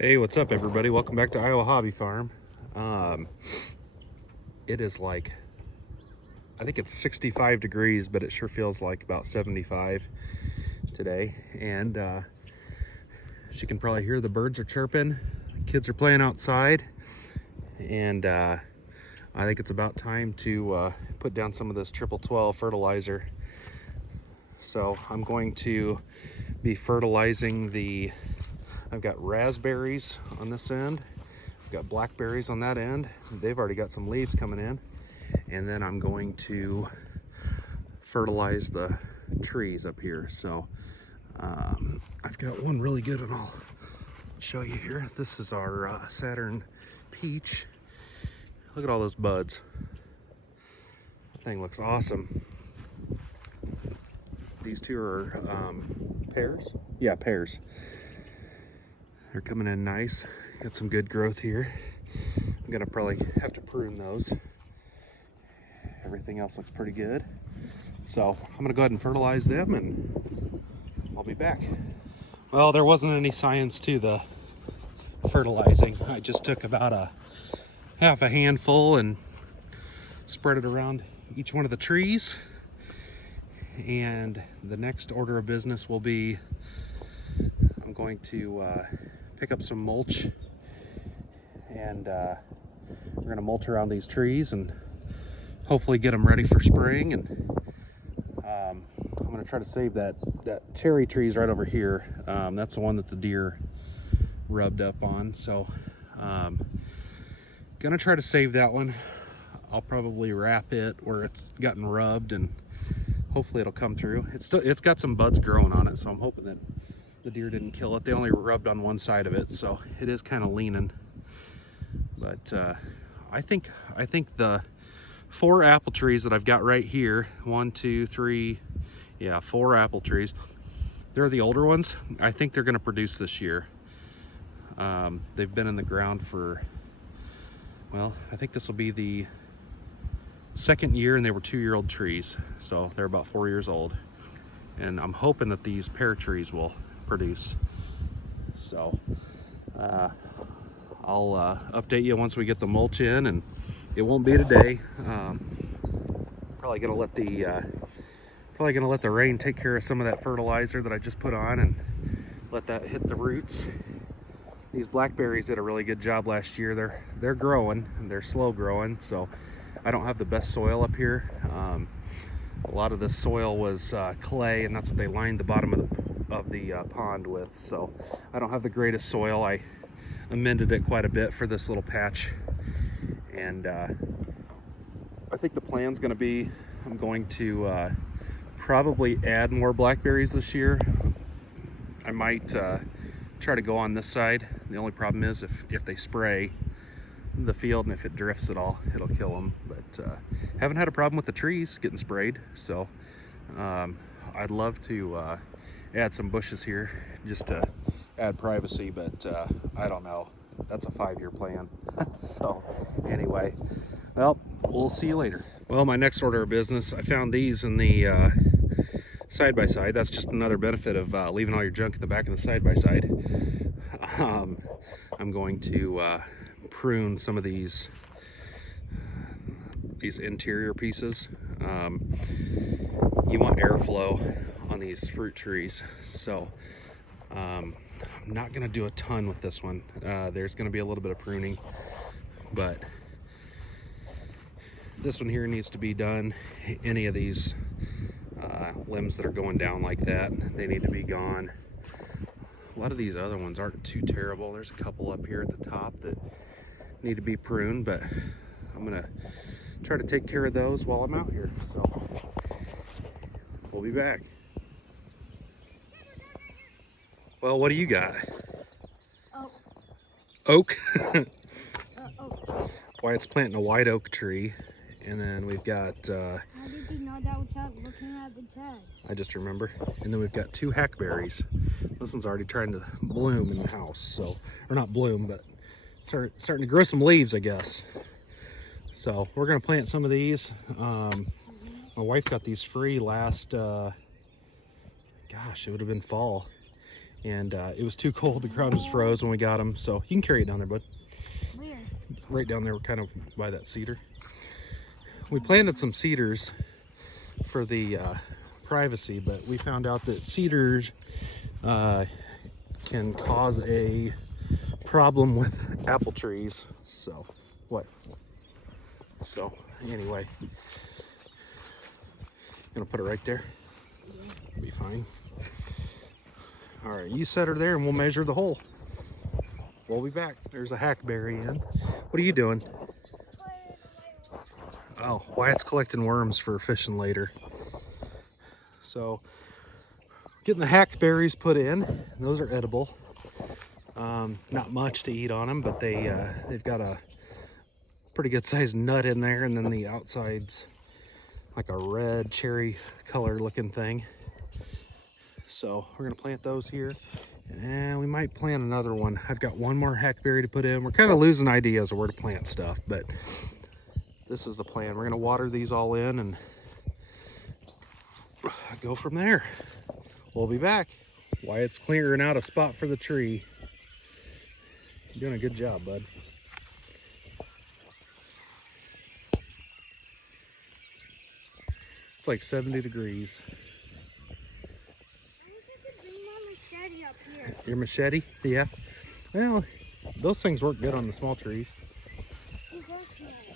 Hey, what's up everybody? Welcome back to Iowa Hobby Farm. Um, it is like, I think it's 65 degrees, but it sure feels like about 75 today. And as you can probably hear, the birds are chirping, kids are playing outside, and I think it's about time to put down some of this triple 12 fertilizer. So I'm going to be fertilizing I've got raspberries on this end, I've got blackberries on that end. They've already got some leaves coming in. And then I'm going to fertilize the trees up here. So I've got one really good one I'll show you here. This is our Saturn Peach. Look at all those buds. That thing looks awesome. These two are pears. Yeah, pears. They're coming in nice. Got some good growth here. I'm gonna probably have to prune those. Everything else looks pretty good. So I'm gonna go ahead and fertilize them and I'll be back. Well, there wasn't any science to the fertilizing. I just took about a half a handful and spread it around each one of the trees. And the next order of business will be, I'm going to pick up some mulch, and we're gonna mulch around these trees and hopefully get them ready for spring. And I'm gonna try to save that cherry tree's right over here. That's the one that the deer rubbed up on. So gonna try to save that one. I'll probably wrap it where it's gotten rubbed and hopefully it'll come through. It's got some buds growing on it, so I'm hoping that the deer didn't kill it. They only rubbed on one side of it, so it is kind of leaning. But I think the 4 apple trees that I've got right here, 1, 2, 3, yeah, 4 apple trees. They're the older ones. I think they're going to produce this year. They've been in the ground for, well, I think this will be the second year, and they were 2-year-old trees, so they're about 4 years old. And I'm hoping that these pear trees will produce. So I'll update you once we get the mulch in, and it won't be today. Probably gonna let the rain take care of some of that fertilizer that I just put on and let that hit the roots. These blackberries did a really good job last year. They're growing, and they're slow growing, so I don't have the best soil up here. A lot of this soil was clay, and that's what they lined the bottom of the pond with. So I don't have the greatest soil. I amended it quite a bit for this little patch, and I think the plan's going to be, I'm going to probably add more blackberries this year. I might try to go on this side. The only problem is if they spray the field, and if it drifts at all, it'll kill them. But haven't had a problem with the trees getting sprayed, so I'd love to add some bushes here just to add privacy, but I don't know. That's a 5-year plan. So anyway, well, we'll see you later. Well, my next order of business, I found these in the side-by-side. That's just another benefit of leaving all your junk in the back of the side-by-side. I'm going to prune some of these interior pieces. You want airflow on these fruit trees, so I'm not going to do a ton with this one. There's going to be a little bit of pruning, but this one here needs to be done. Any of these limbs that are going down like that, they need to be gone. A lot of these other ones aren't too terrible. There's a couple up here at the top that need to be pruned, but I'm gonna try to take care of those while I'm out here. So we'll be back. Well, what do you got? Oak. Oak. Wyatt's planting a white oak tree, and then we've got How did you know that without looking at the tag? I just remember. And then we've got 2 hackberries. This one's already trying to bloom in the house, so, or not bloom, but starting to grow some leaves, I guess. So we're gonna plant some of these. My wife got these free last, gosh, it would have been fall. And it was too cold. The ground was froze when we got them. So you can carry it down there, bud. Where? Right down there, kind of by that cedar. We planted some cedars for the privacy, but we found out that cedars can cause a problem with apple trees. So what? So anyway, gonna put it right there. Be fine. All right, you set her there and we'll measure the hole. We'll be back. There's a hackberry in. What are you doing? Oh, Wyatt's collecting worms for fishing later. So, getting the hackberries put in. Those are edible. Not much to eat on them, but they've got a pretty good sized nut in there, and then the outside's like a red cherry color looking thing. So we're gonna plant those here, and we might plant another one. I've got one more hackberry to put in. We're kind of losing ideas of where to plant stuff, but this is the plan. We're gonna water these all in and go from there. We'll be back. Wyatt's clearing out a spot for the tree. You're doing a good job, bud. It's like 70 degrees. I wish I could bring my machete up here. Your machete? Yeah. Well, those things work good on the small trees. Who's asking that?